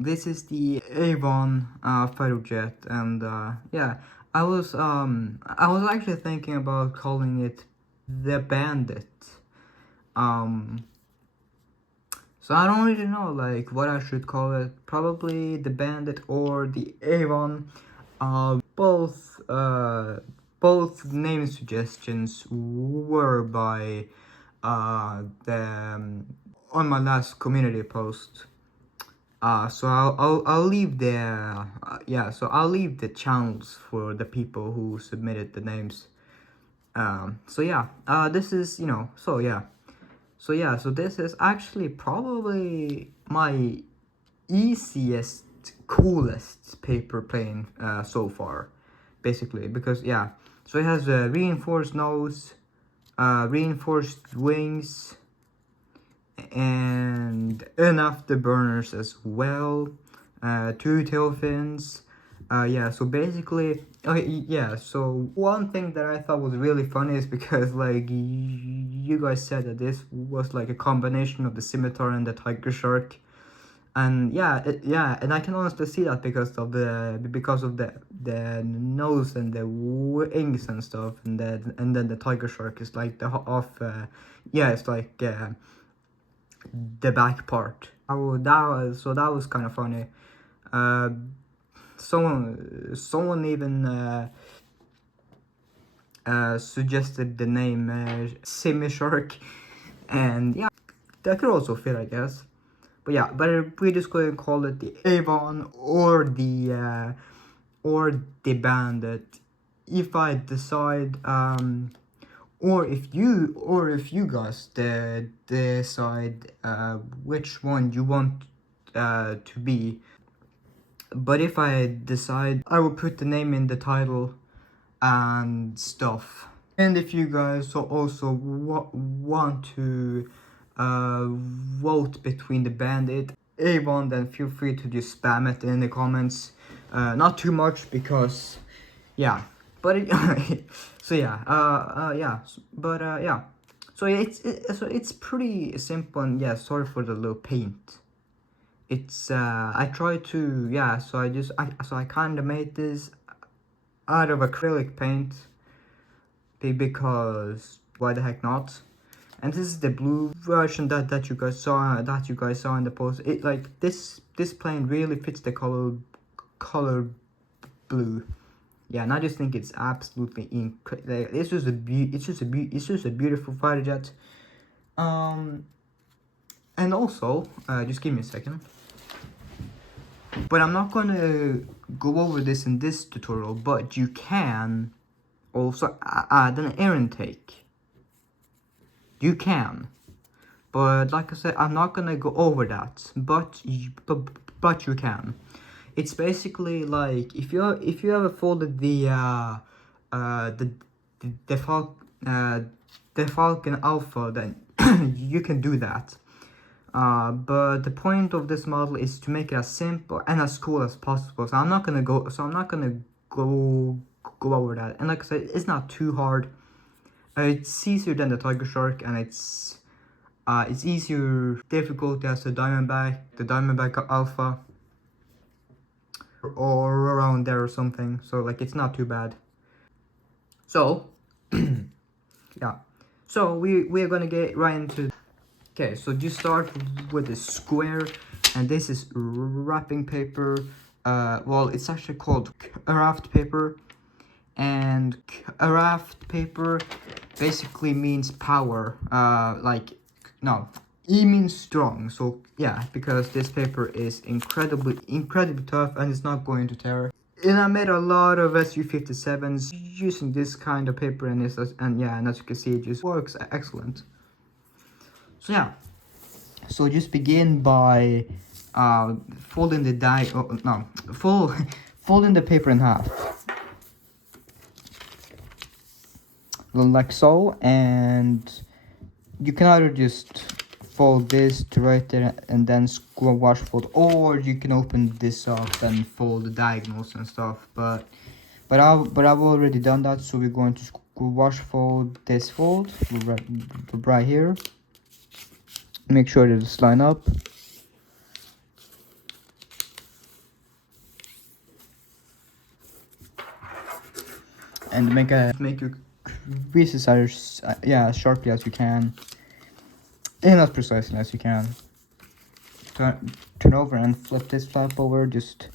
this is the Avon fighter jet, and yeah, I was actually thinking about calling it the Bandit. Um, so I don't really know like what I should call it. Probably the Bandit or the Avon. Both both name suggestions were by the on my last community post. So I'll leave the yeah. So I'll leave the channels for the people who submitted the names. So yeah. This is So yeah. So yeah. So this is actually probably my easiest, coolest paper plane so far, basically, because yeah. So it has a reinforced nose, reinforced wings, and afterburners as well, two tail fins. Yeah, so basically, okay, yeah, so one thing that I thought was really funny is because like you guys said that this was like a combination of the scimitar and the tiger shark, and yeah, yeah, and I can honestly see that because of the nose and the wings and stuff, and then the tiger shark is like the yeah, it's like the back part. Oh, that was kind of funny. Uh, someone even suggested the name Simi Shark, and yeah, that could also fit, I guess. But yeah, but we're just going to call it the Avon or the Bandit. If I decide, or if you guys decide which one you want to be. But if I decide, I will put the name in the title and stuff. And if you guys also want to vote between the Bandit Avon, then feel free to just spam it in the comments. Not too much because, yeah. But so yeah, yeah. But yeah. So it's pretty simple, and yeah. Sorry for the little paint. It's I try to, yeah. So I kind of made this out of acrylic paint because why the heck not? And this is the blue version that you guys saw in the post. It like this plane really fits the color blue. Yeah, and I just think it's absolutely incredible. Like, it's just a beautiful fighter jet. And also, just give me a second. But I'm not gonna go over this in this tutorial. But you can also add an air intake. You can, but like I said, I'm not gonna go over that. But you can. It's basically like if you ever folded the the Falcon Alpha, then you can do that. But the point of this model is to make it as simple and as cool as possible. So I'm not gonna go over that. And like I said, it's not too hard. It's easier than the Tiger Shark, and it's easier difficulty as the Diamondback Alpha, or around there or something. So like it's not too bad. So yeah, so we are gonna get right into. Okay, so you start with a square, and this is wrapping paper. Well, it's actually called craft paper, and craft paper basically means power. Like, no, E means strong. So yeah, because this paper is incredibly tough and it's not going to tear. And I made a lot of SU-57s using this kind of paper, and yeah, and as you can see, it just works excellent. So yeah, so just begin by folding the folding the paper in half, like so, and you can either just fold this to right there and then squash fold, or you can open this up and fold the diagonals and stuff. But I've already done that, so we're going to squash fold this fold right here. Make sure that it's line up. and make your creases as yeah, as sharply as you can, and as precisely as you can. Turn over and flip this flap over. Just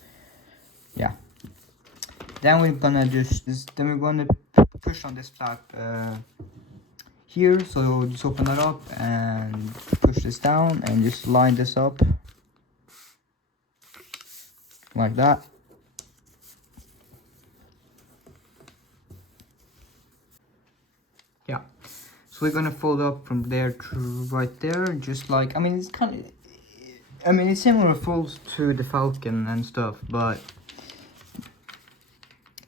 yeah. Then we're gonna then we're gonna push on this flap here. So just open that up and push this down and just line this up like that. Yeah. So we're gonna fold up from there to right there, just like, I mean, it's kind of, I mean, it's similar folds to the Falcon and stuff, but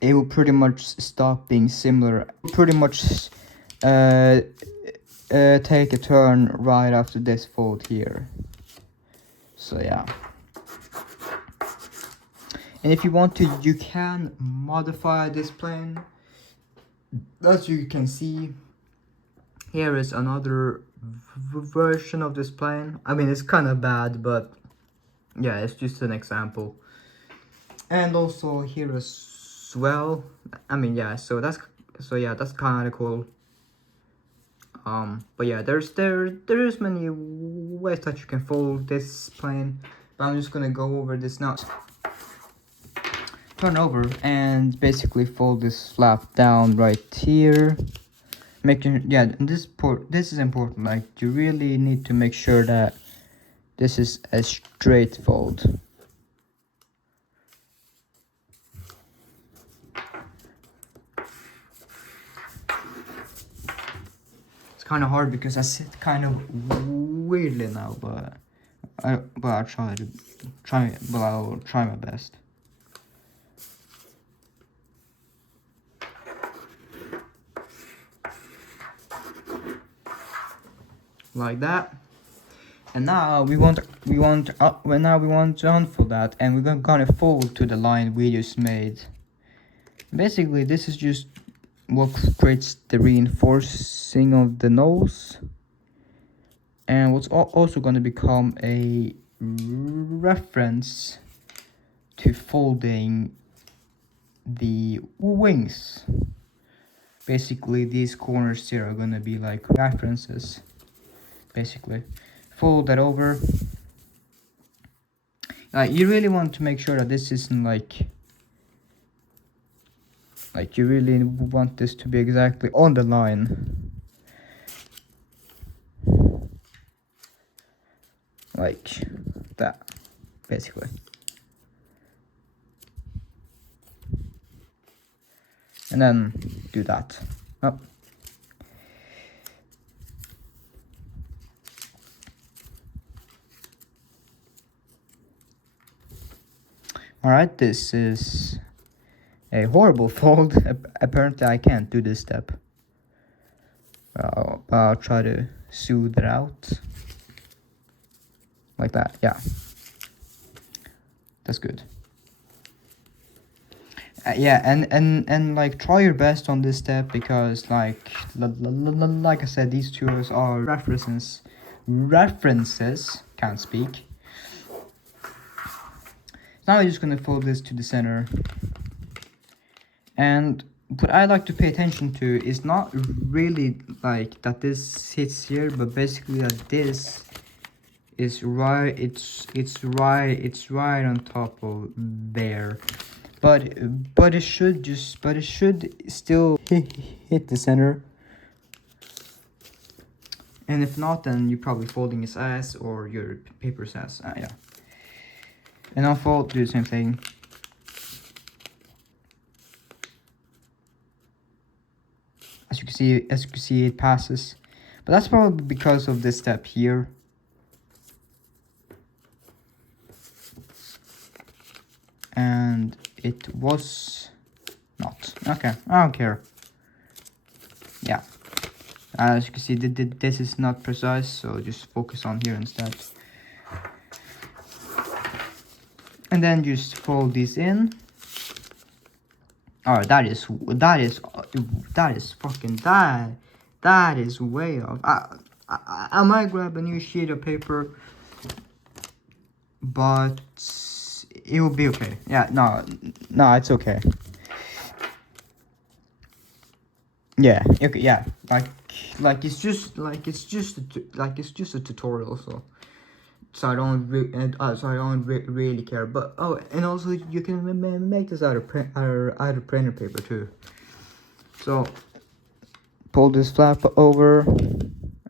it will pretty much stop being similar. Pretty much take a turn right after this fold here. So yeah. And if you want to, you can modify this plane. As you can see, here is another version of this plane. I mean, it's kind of bad, but yeah, it's just an example. And also here as well. I mean, yeah, so that's kind of cool. But yeah, there's many ways that you can fold this plane, but I'm just gonna go over this now. Turn over and basically fold this flap down right here. Making, yeah, this is important. Like, you really need to make sure that this is a straight fold. It's kind of hard because I sit kind of weirdly now, but I'll try my best. Like that. And now we want to unfold that, and we're gonna fold to the line we just made. Basically, this is just what creates the reinforcing of the nose, and what's also gonna become a reference to folding the wings. Basically, these corners here are gonna be like references. Basically, fold that over. You really want to make sure that this isn't like you really want this to be exactly on the line, like that, basically. And then do that. Oh. Alright, this is a horrible fold. Apparently I can't do this step. I'll try to smooth it out. Like that, yeah. That's good. Yeah, and like, try your best on this step, because like I said, these tools are references, can't speak. Now I'm just gonna fold this to the center. And what I like to pay attention to is not really like that this hits here, but basically that this is right, it's right on top of there. But it should still hit the center. And if not, then you're probably folding his ass or your paper's ass. Yeah. And I'll fold, do the same thing. As you can see, it passes. But that's probably because of this step here. And it was not. Okay, I don't care. Yeah. As you can see, this is not precise, so just focus on here instead. And then just fold this in. Oh, that is way off. I might grab a new sheet of paper, but it will be okay. Yeah, no, it's okay. Yeah. Okay. Yeah. It's just a tutorial. So I don't really care. But oh, and also you can make this out of printer paper too. So pull this flap over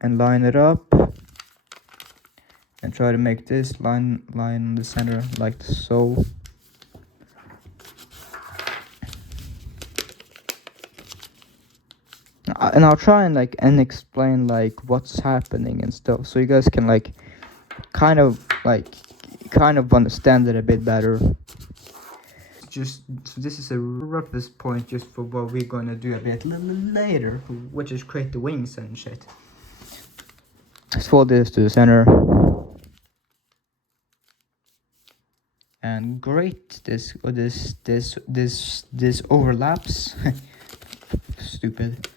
and line it up, and try to make this line in the center like so. And I'll try and explain like what's happening and stuff, so you guys can kind of understand it a bit better. Just so this is a roughest point just for what we're gonna do a bit later, which is create the wings and shit. Let's fold this to the center. And great, this overlaps. Stupid.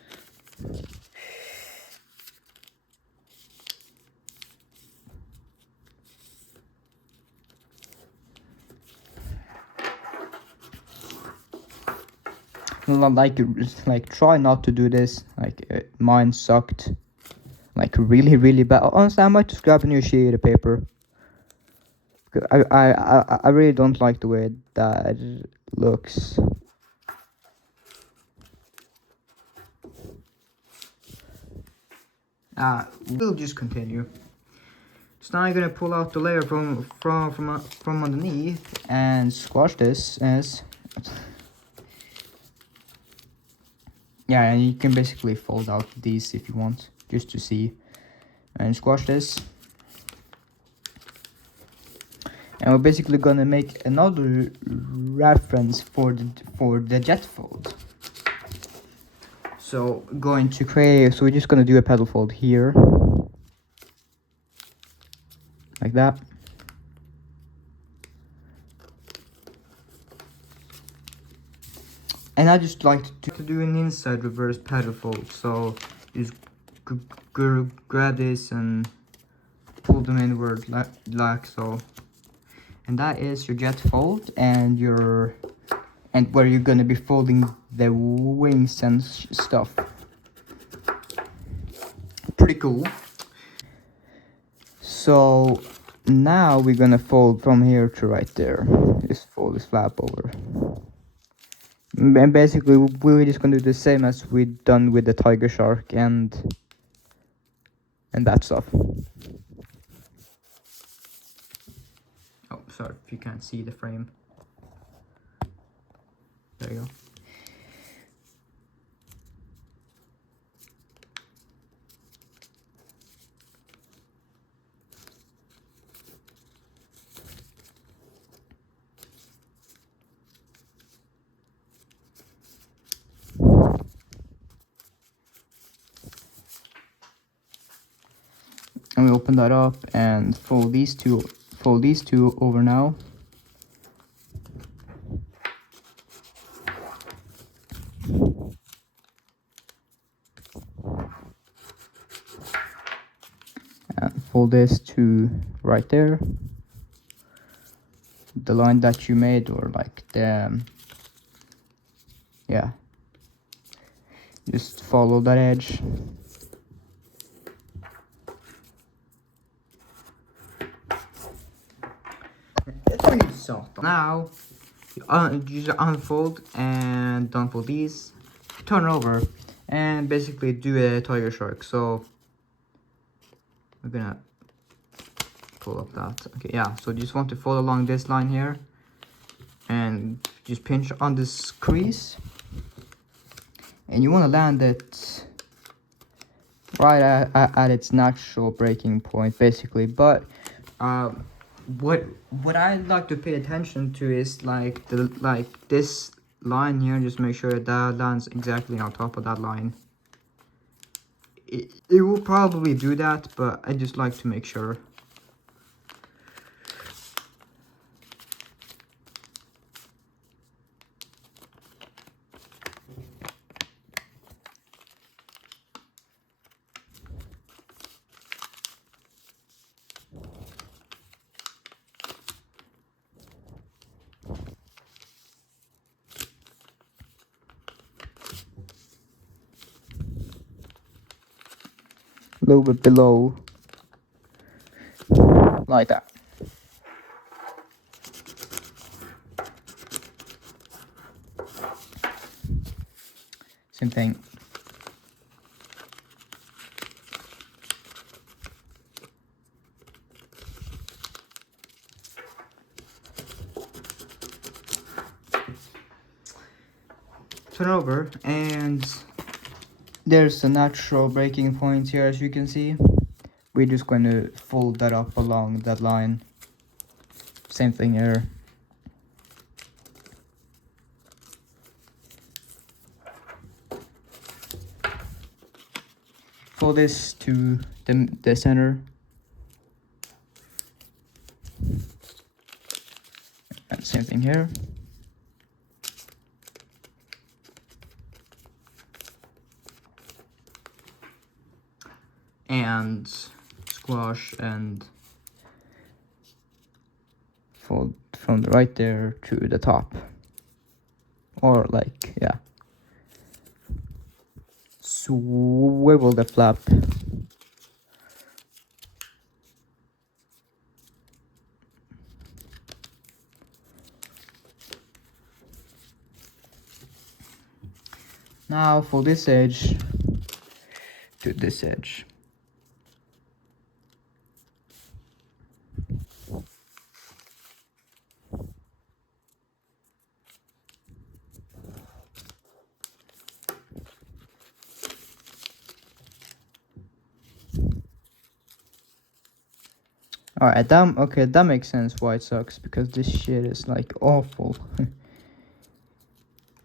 Try not to do this. Mine sucked really bad. Honestly, I might just grab a new sheet of paper. I really don't like the way that looks. We'll just continue. So now I'm gonna pull out the layer from underneath and squash this as. Yeah, and you can basically fold out these if you want, just to see, and squash this. And we're basically gonna make another reference for the jet fold. So we're just gonna do a pedal fold here, like that. And I just like to do an inside reverse pedal fold. So just grab this and pull them inward like so. And that is your jet fold and where you're gonna be folding the wings and stuff. Pretty cool. So now we're gonna fold from here to right there. Just fold this flap over. And basically we're just gonna do the same as we done with the tiger shark and that stuff. Oh, sorry if you can't see the frame. There you go. And we open that up and fold these two over now. And fold this to right there. The line that you made, or yeah. Just follow that edge. So now you just unfold and unfold these, turn over, and basically do a tiger shark. So we're gonna pull up that. Okay, yeah. So you just want to fold along this line here, and just pinch on this crease, and you want to land it right at its natural breaking point, basically. But what I'd like to pay attention to is this line here. Just make sure that lands exactly on top of that line. It will probably do that, but I just like to make sure. little bit below, like that. Same thing. Turn over, and there's a natural breaking point here, as you can see. We're just going to fold that up along that line. Same thing here. Fold this to the center. And same thing here. And squash and fold from the right there to the top, or like, yeah, swivel the flap. Now for this edge to this edge. Alright, that makes sense why it sucks, because this shit is like awful.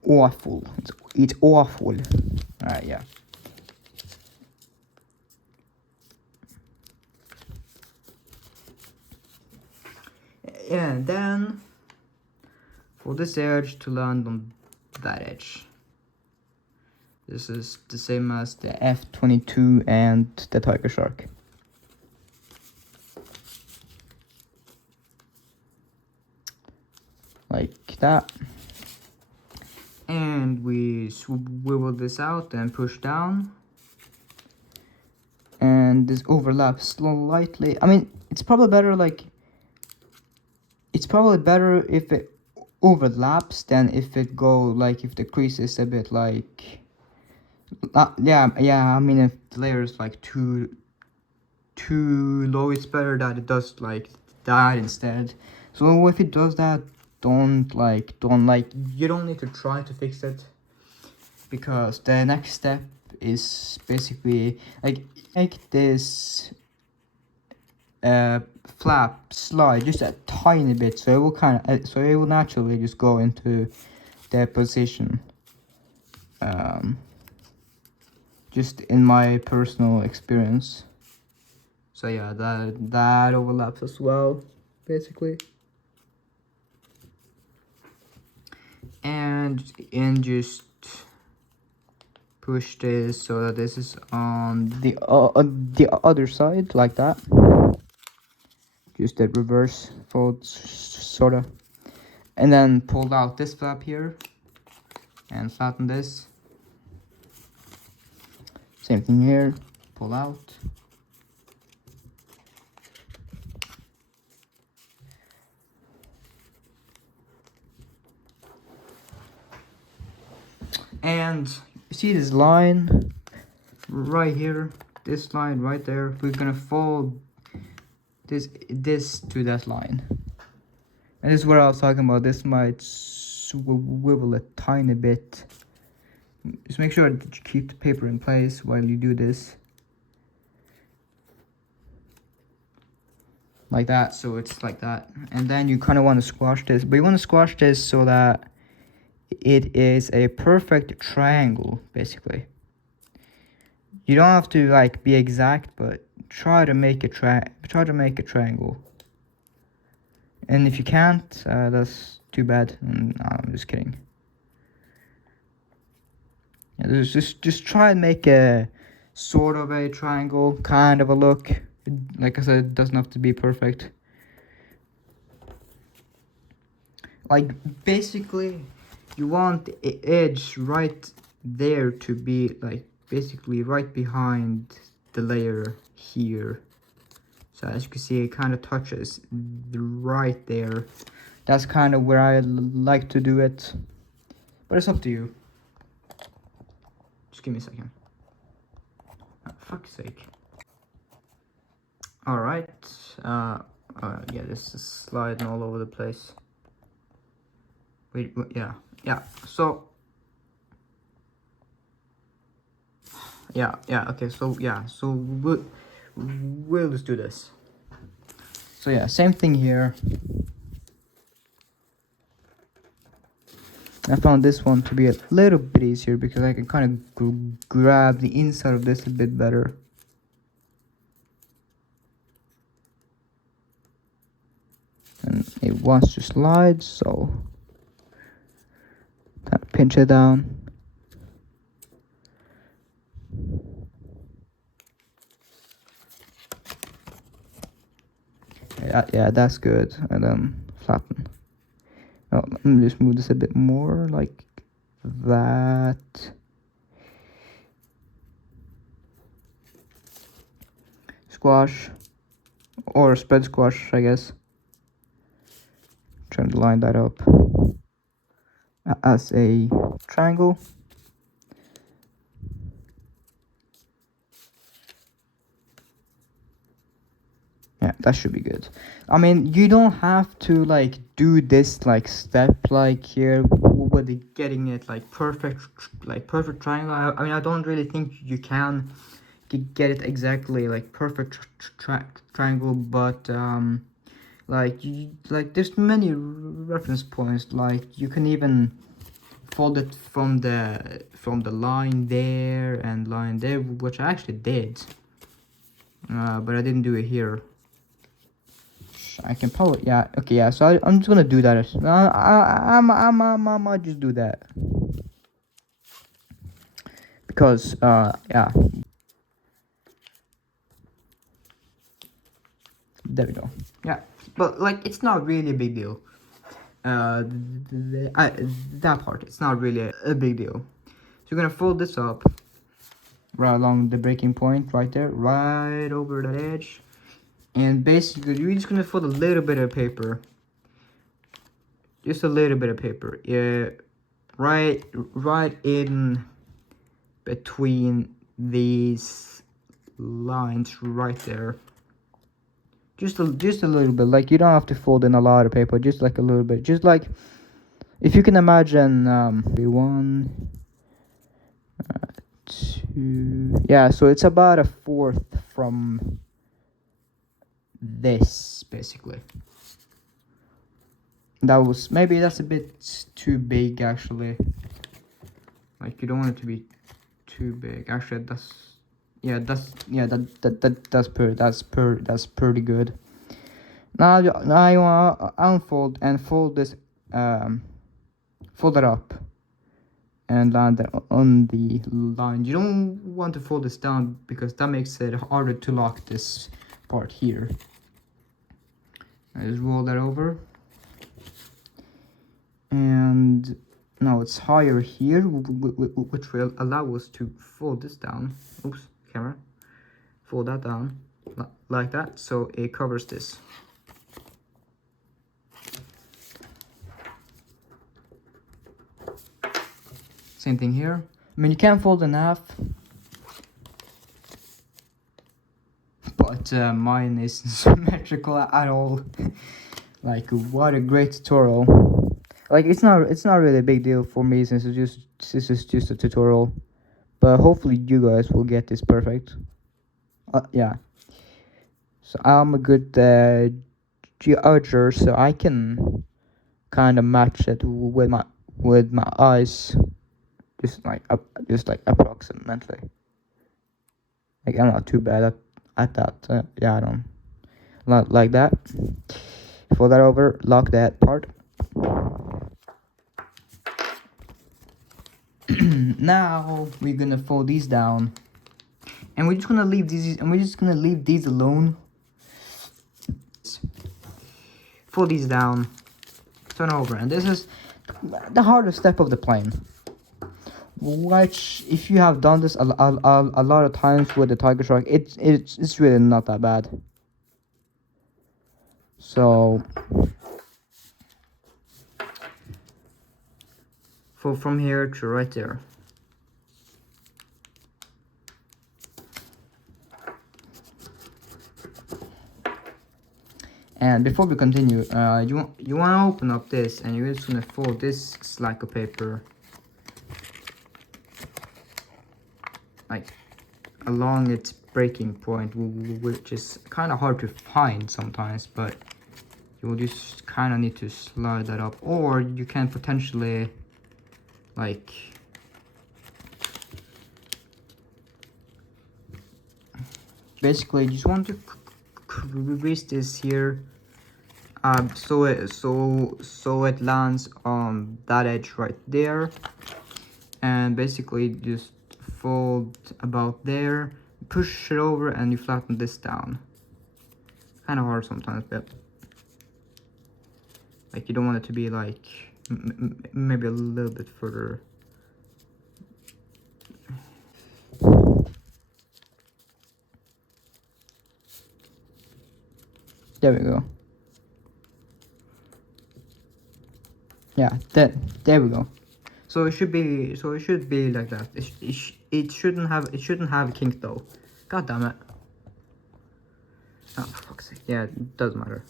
Awful. It's awful. Alright, yeah. And then for this edge to land on that edge. This is the same as the F-22 and the Tiger Shark. Like that. And we swivel this out and push down. And this overlaps slightly. I mean, it's probably better if it overlaps than if it if the crease is a bit like, yeah, I mean, if the layer is like too low, it's better that it does like that instead. So if it does that, you don't need to try to fix it, because the next step is basically like this flap slide just a tiny bit, so it will naturally just go into the position, just in my personal experience. So yeah, that overlaps as well, basically. And just push this so that this is on the other side, like that. Just the reverse fold, sorta. And then pull out this flap here and flatten this. Same thing here, pull out. And you see this line right here, this line right there, we're gonna fold this to that line. And this is what I was talking about. This might swivel a tiny bit. Just make sure that you keep the paper in place while you do this. Like that, so it's like that. And then you kind of want to squash this, but you want to squash this so that it is a perfect triangle, basically. You don't have to like be exact, but try to make a triangle. And if you can't, that's too bad. I'm just kidding. Yeah, just try and make a sort of a triangle, kind of a look. Like I said, it doesn't have to be perfect. Like basically, you want the edge right there to be like basically right behind the layer here. So as you can see, it kind of touches right there. That's kind of where I like to do it, but it's up to you. Just give me a second. Oh, fuck's sake. All right. Yeah, this is sliding all over the place. Wait, yeah. So. Yeah. Okay. So yeah. So we'll just do this. So yeah, same thing here. I found this one to be a little bit easier because I can kind of grab the inside of this a bit better. And it wants to slide, so pinch it down. Yeah, that's good. And then flatten. Oh, let me just move this a bit more, like that. Squash, or spread squash, I guess. Trying to line that up as a triangle. Yeah, that should be good. I mean, you don't have to like do this like step like here with the getting it like perfect triangle. I mean, I don't really think you can get it exactly like perfect triangle, but like there's many reference points. Like you can even fold it from the line there and line there, which I actually did, but I didn't do it here. I can probably, yeah, okay, yeah, so I'm just gonna do that. I might just do that because yeah, there we go. Yeah, but like it's not really a big deal. That part, it's not really a big deal. So you're gonna fold this up right along the breaking point right there, right over that edge. And basically, you're just gonna fold a little bit of paper. Just a little bit of paper. Yeah, right in between these lines right there. Just a little bit. Like you don't have to fold in a lot of paper. Just like a little bit. Just like if you can imagine, 1, 2. Yeah, so it's about 1/4 from this basically. Maybe that's a bit too big actually. Like you don't want it to be too big. Actually, that's pretty good. Now you want to unfold and fold this, fold it up and land it on the line. You don't want to fold this down because that makes it harder to lock this part here. I just roll that over, and now it's higher here, which will allow us to fold this down. Oops, camera. Fold that down like that, so it covers this. Same thing here. I mean, you can fold in half, but mine isn't symmetrical at all. Like, what a great tutorial. Like, it's not really a big deal for me since this is just a tutorial, but hopefully you guys will get this perfect. Yeah. So I'm a good judger, so I can kind of match it with my eyes, just like approximately. Like I'm not too bad at that. Yeah, I don't like that. Fold that over, lock that part. Now we're gonna fold these down, and we're just gonna leave these alone. Fold these down, turn over, and this is the hardest step of the plane. which if you have done this a lot of times with the Tiger Shark, it's really not that bad. So from here to right there. And before we continue, you want to open up this, and you're just gonna fold this slack of paper like along its breaking point, which is kind of hard to find sometimes, but you will just kind of need to slide that up, or you can potentially like basically you just want to crease this here, so it lands on that edge right there, and basically just fold about there, push it over, and you flatten this down. Kind of hard sometimes, but like you don't want it to be like maybe a little bit further. There we go. Yeah, there we go. So it should be like that. It shouldn't have kink though. God damn it. Oh, for fuck's sake. Yeah, it doesn't matter.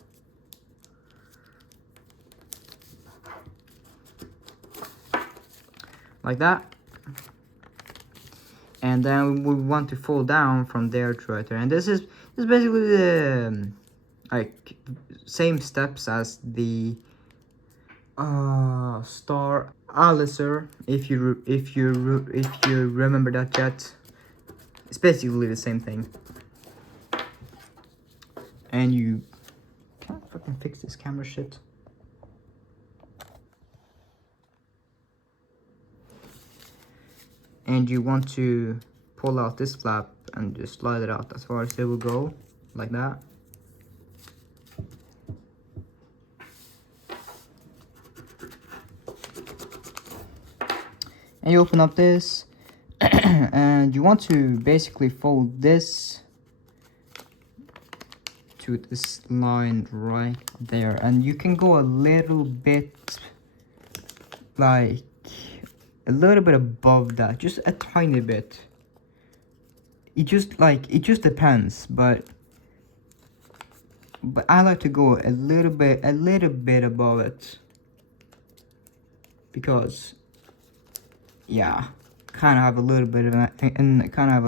Like that. And then we want to fall down from there to right there. And this is basically the like same steps as the star Alicer, if you remember that yet. It's basically the same thing. And you can't fucking fix this camera shit. And you want to pull out this flap and just slide it out as far as it will go, like that. And you open up this, and you want to basically fold this to this line right there, and you can go a little bit like a little bit above that, just a tiny bit. It just depends, but I like to go a little bit above it, because yeah, kind of have a little bit of a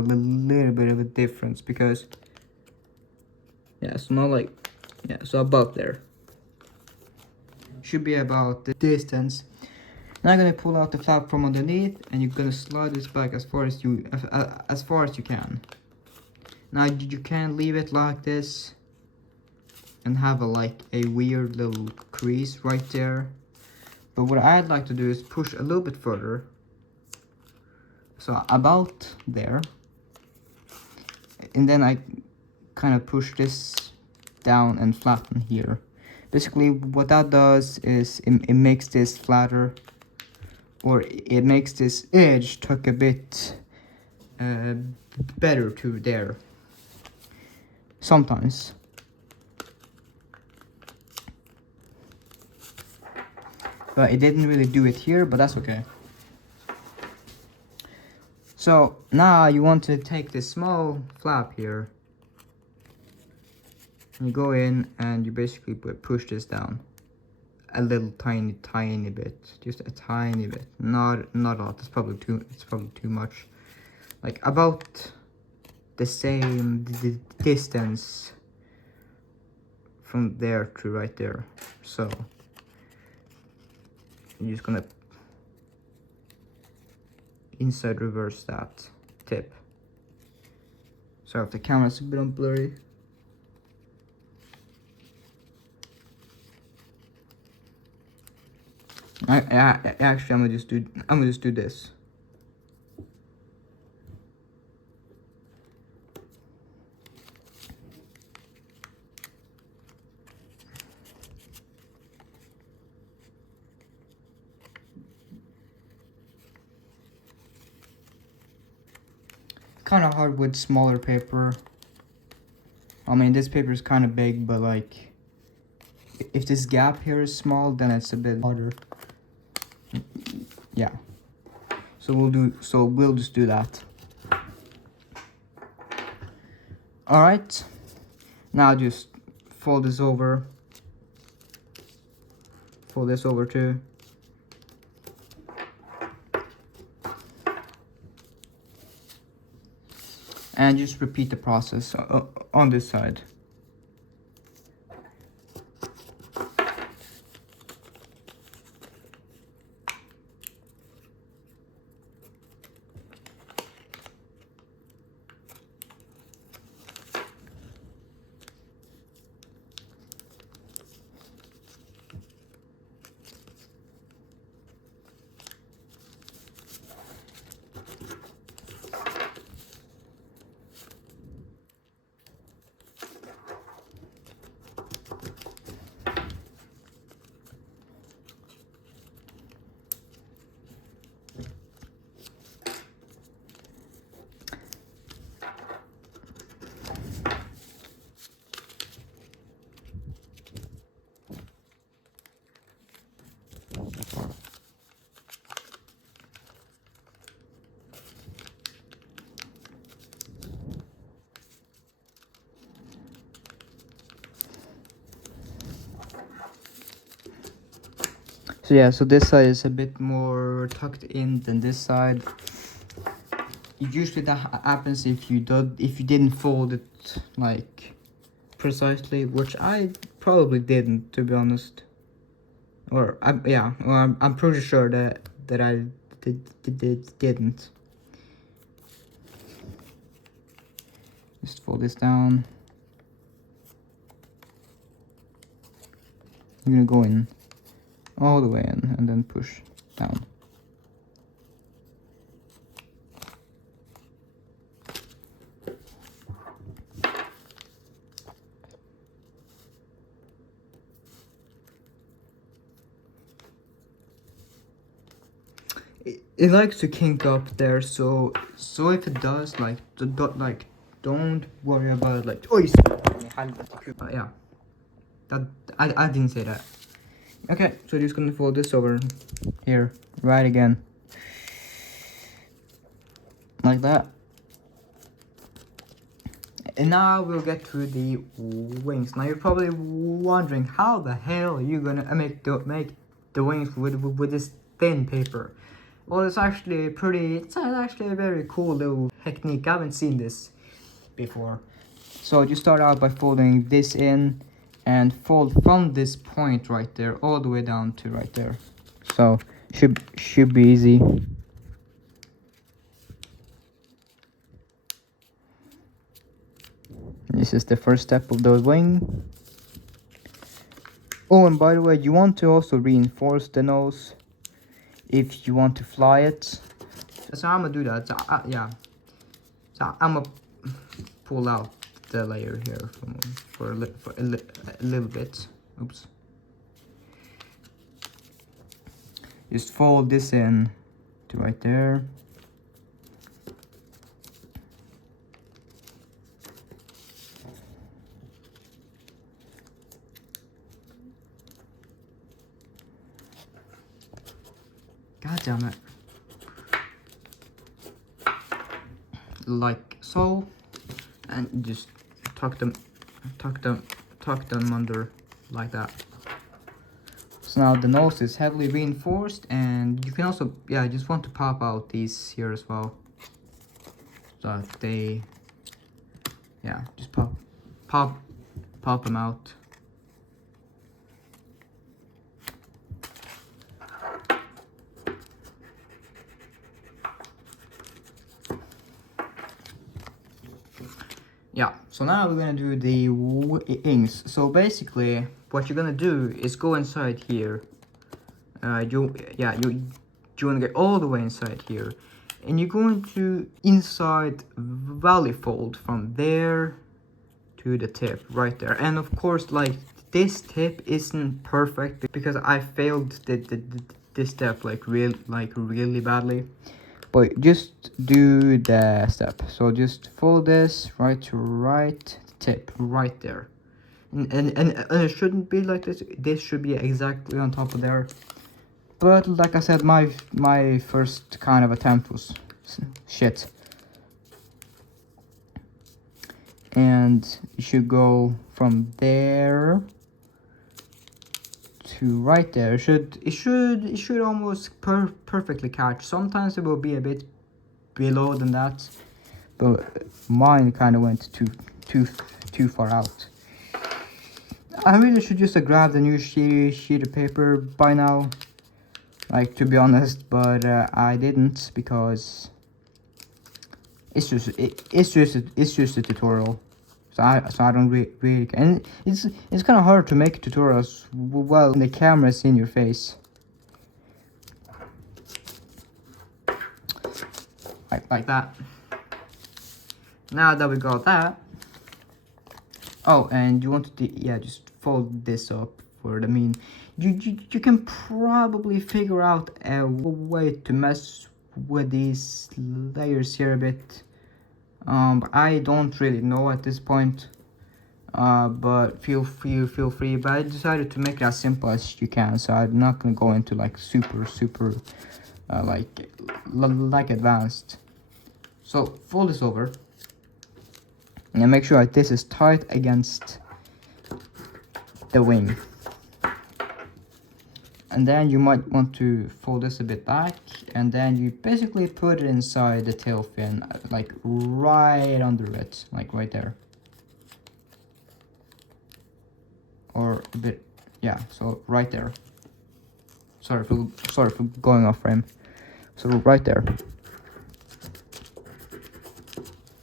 little bit of a difference, because yeah, it's not like, yeah, so about there should be about the distance. Now I'm gonna pull out the flap from underneath, and you're gonna slide this back as far as you can. Now you can leave it like this and have like a weird little crease right there, but what I'd like to do is push a little bit further, so about there, and then I kind of push this down and flatten here. Basically what that does is it makes this flatter, or it makes this edge tuck a bit better to there sometimes. But it didn't really do it here, but that's okay. So now you want to take this small flap here, and you go in and you basically push this down a little tiny bit, just a tiny bit, not a lot. It's probably too much, like about the same distance from there to right there. So you're just gonna inside reverse that tip. Sorry if the camera's a bit blurry. Actually, I'm gonna just do this. kind of hard with smaller paper. I mean, this paper is kind of big, but like, if this gap here is small, then it's a bit harder. Yeah. So we'll just do that. All right. Now just fold this over. Fold this over too. And just repeat the process on this side. So yeah, so this side is a bit more tucked in than this side. Usually that happens if you didn't fold it like precisely, which I probably didn't, to be honest. Or I'm pretty sure that I didn't. Just fold this down. I'm gonna go in all the way in and then push down. It likes to kink up there, so if it does, like, don't worry about it, like, oh, yeah, that I didn't say that. Okay, so just gonna fold this over here, right again, like that. And now we'll get to the wings. Now you're probably wondering, how the hell are you gonna make the wings with this thin paper? Well, it's actually a very cool little technique. I haven't seen this before. So you start out by folding this in and fold from this point right there all the way down to right there. So should be easy. This is the first step of the wing. Oh, and by the way, you want to also reinforce the nose if you want to fly it. So I'm gonna do that. So yeah. So I'm gonna pull out the layer here for a little bit. Oops. Just fold this in to right there. God damn it. Like so, and just tuck them under like that. So now the nose is heavily reinforced, and you can also, yeah, I just want to pop out these here as well, so that they, yeah, just pop them out. Yeah, so now we're gonna do the wings. So basically, what you're gonna do is go inside here. You wanna get all the way inside here, and you're going to inside valley fold from there to the tip right there. And of course, like, this tip isn't perfect because I failed this step like really badly. but just do the step. So just fold this right to right tip right there, and it shouldn't be like this. This should be exactly on top of there. But like I said, my first kind of attempt was shit. And you should go from there to right there. It should almost perfectly catch. Sometimes it will be a bit below than that, but mine kind of went too far out. I really should just grab the new sheet of paper by now, like, to be honest, but I didn't because it's just a tutorial. So I don't really care. And it's kind of hard to make tutorials while the camera's in your face. Like that. Now that we got that. Oh, and you want to just fold this up for the mean. You can probably figure out a way to mess with these layers here a bit. But I don't really know at this point. But feel free. But I decided to make it as simple as you can, so I'm not gonna go into like super like advanced. So fold this over and make sure that this is tight against the wing. And then you might want to fold this a bit back, and then you basically put it inside the tail fin, like right under it, like right there. Or a bit, yeah, so right there. Sorry for going off frame. So right there.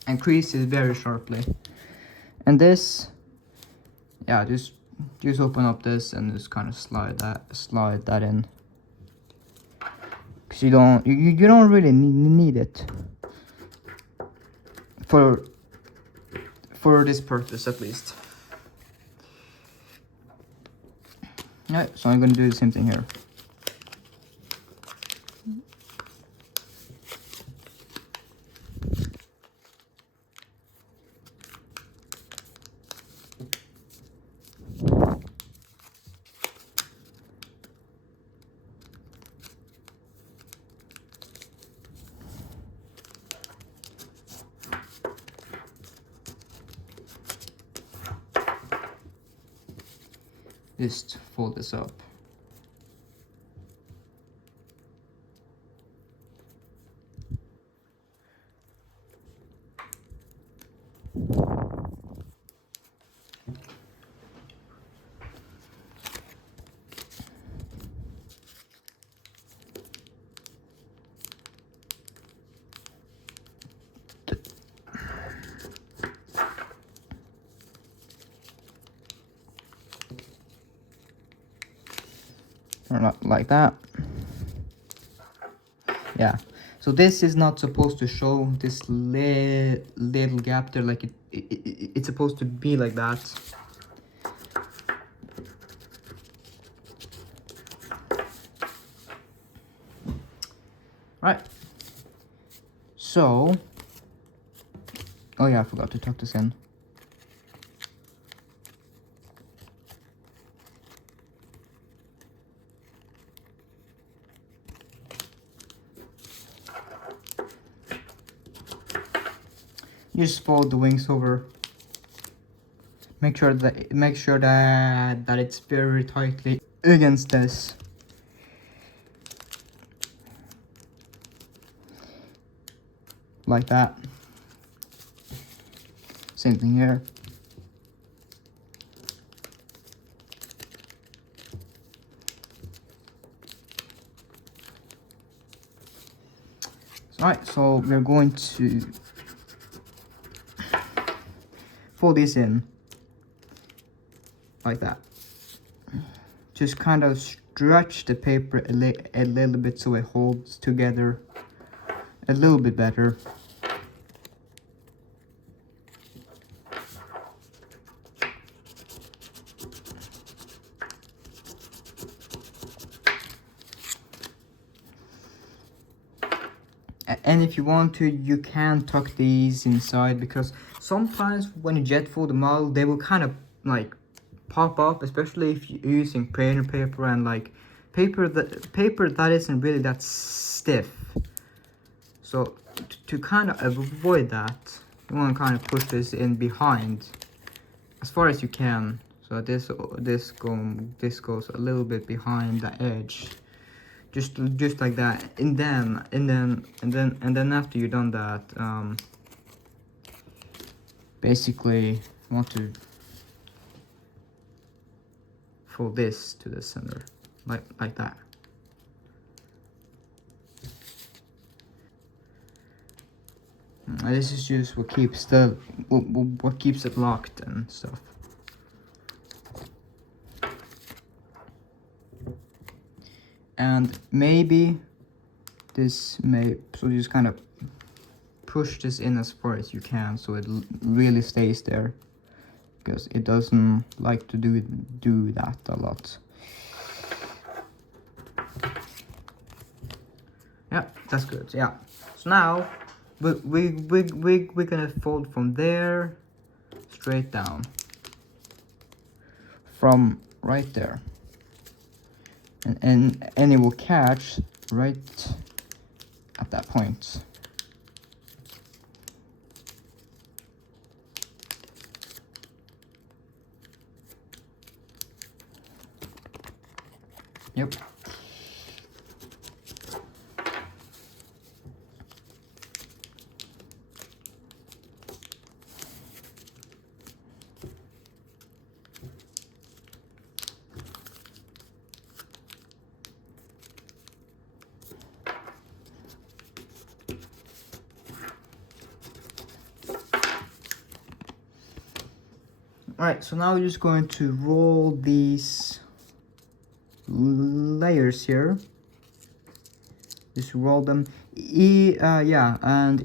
And crease it very sharply. And this, yeah, just open up this and just kind of slide that in. Cause you don't really need it for this purpose, at least. Alright, so I'm gonna do the same thing here. Just fold this up. Or not like that. Yeah, so this is not supposed to show this little gap there, like it's supposed to be like that. Right, so, oh yeah, I forgot to tuck this in. You just fold the wings over. Make sure that it's very tightly against this. Like that. Same thing here. Alright, so we're going to fold these in like that. Just kind of stretch the paper a little bit so it holds together a little bit better. And if you want to, you can tuck these inside, because sometimes when you jet fold the model, they will kind of like pop up, especially if you're using printer paper and like paper that isn't really that stiff. So to kind of avoid that, you want to kind of push this in behind as far as you can. So this goes a little bit behind the edge, just like that. And then after you've done that, basically you want to fold this to the center, like that. And this is just what keeps what keeps it locked and stuff. And maybe this may, so you just kind of push this in as far as you can so it really stays there, because it doesn't like to do that a lot. Yeah, that's good. Yeah, so now we're gonna fold from there straight down, from right there, and it will catch right at that point. Yep. Alright, so now we're just going to roll these layers here. Just roll them. Yeah, and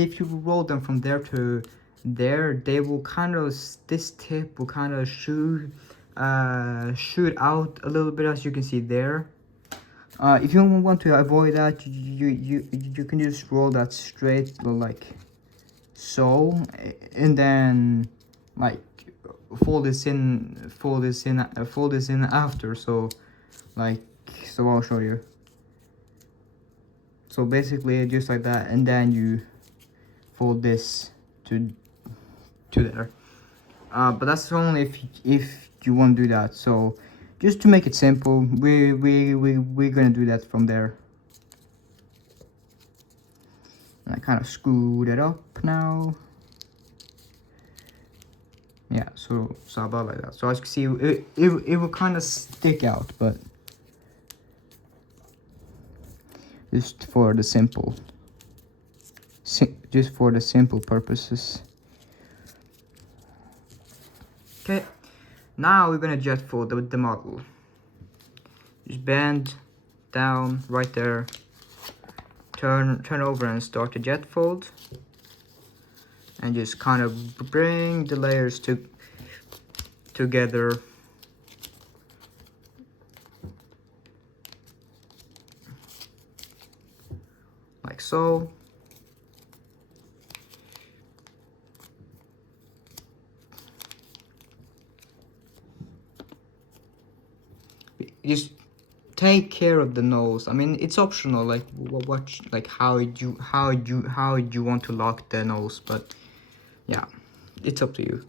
if you roll them from there to there, they will kind of, this tip will kind of shoot out a little bit, as you can see there. If you want to avoid that, you can just roll that straight like so, and then like fold this in after. So like, so I'll show you. So basically just like that, and then you fold this to there. But that's only if you want to do that. So just to make it simple, we're gonna do that from there. And I kind of screwed it up now. Yeah, so about like that. So as you can see, it will kind of stick out, but just for the simple purposes. Okay, now we're gonna jet fold the model. Just bend down right there, turn over and start the jet fold, and just kind of bring the layers together. Like so. Just take care of the nose. I mean, it's optional, like what like how you want to lock the nose, but yeah, it's up to you.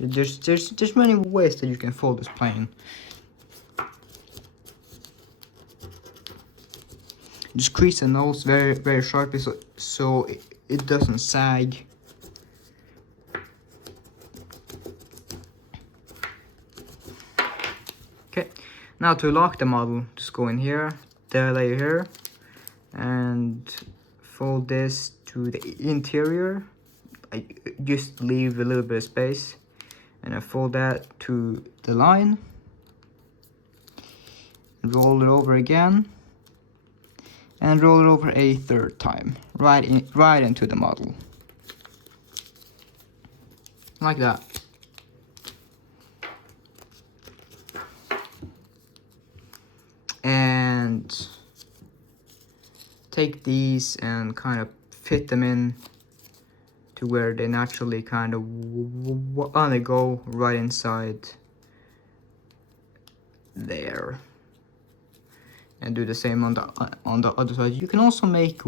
There's many ways that you can fold this plane. Just crease the nose very sharply so it doesn't sag. Okay, now to lock the model, just go in here, the layer here, and fold this to the interior. I just leave a little bit of space, and I fold that to the line, roll it over again, and roll it over a third time, right into the model, like that. And take these and kind of fit them in to where they naturally kind of wanna go right inside there, and do the same on the other side. You can also make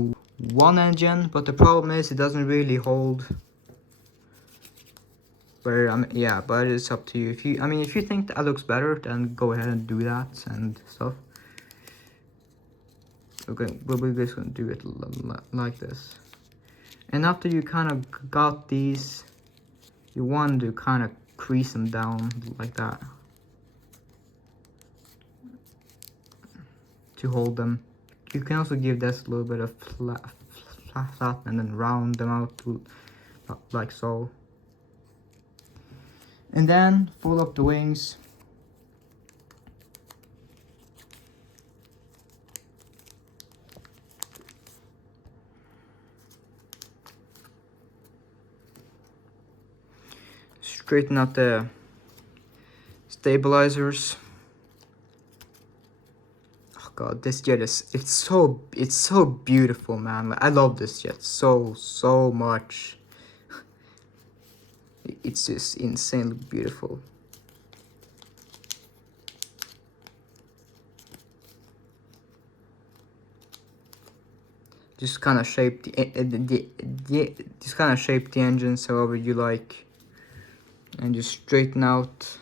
one engine, but the problem is it doesn't really hold. But yeah, but it's up to you. If you think that looks better, then go ahead and do that and stuff. Okay, but we're just gonna do it like this. And after you kind of got these, you want to kind of crease them down like that to hold them. You can also give this a little bit of flat and then round them out to, like so. And then fold up the wings. Straighten out the stabilizers. Oh god, this jet it's so beautiful, man. I love this jet so much. It's just insanely beautiful. Just kind of shape just kind of shape the engines however you like, and just straighten out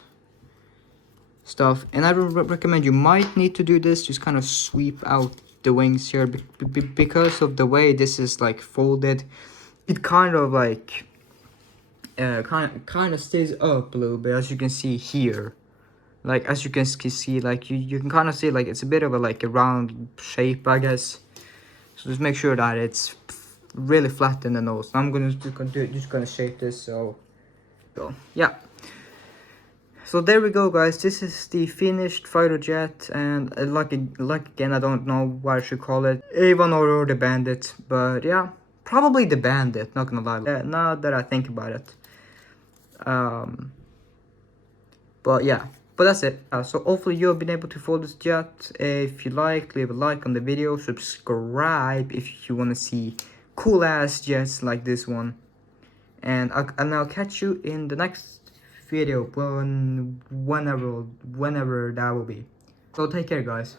stuff. And I recommend, you might need to do this, just kind of sweep out the wings here because of the way this is like folded. It kind of like kind of stays up a little bit, as you can see here. Like as you can see, like you can kind of see like it's a bit of a like a round shape, I guess. So just make sure that it's really flat in the nose. I'm just gonna shape this. So yeah. So there we go, guys. This is the finished fighter jet, and like again, I don't know what I should call it, Avon or the Bandit, but yeah, probably the Bandit. Not gonna lie. Now that I think about it. But yeah, but that's it. So hopefully you have been able to fold this jet. If you like, leave a like on the video, subscribe if you want to see cool ass jets like this one, and I'll catch you in the next video whenever that will be. So take care, guys.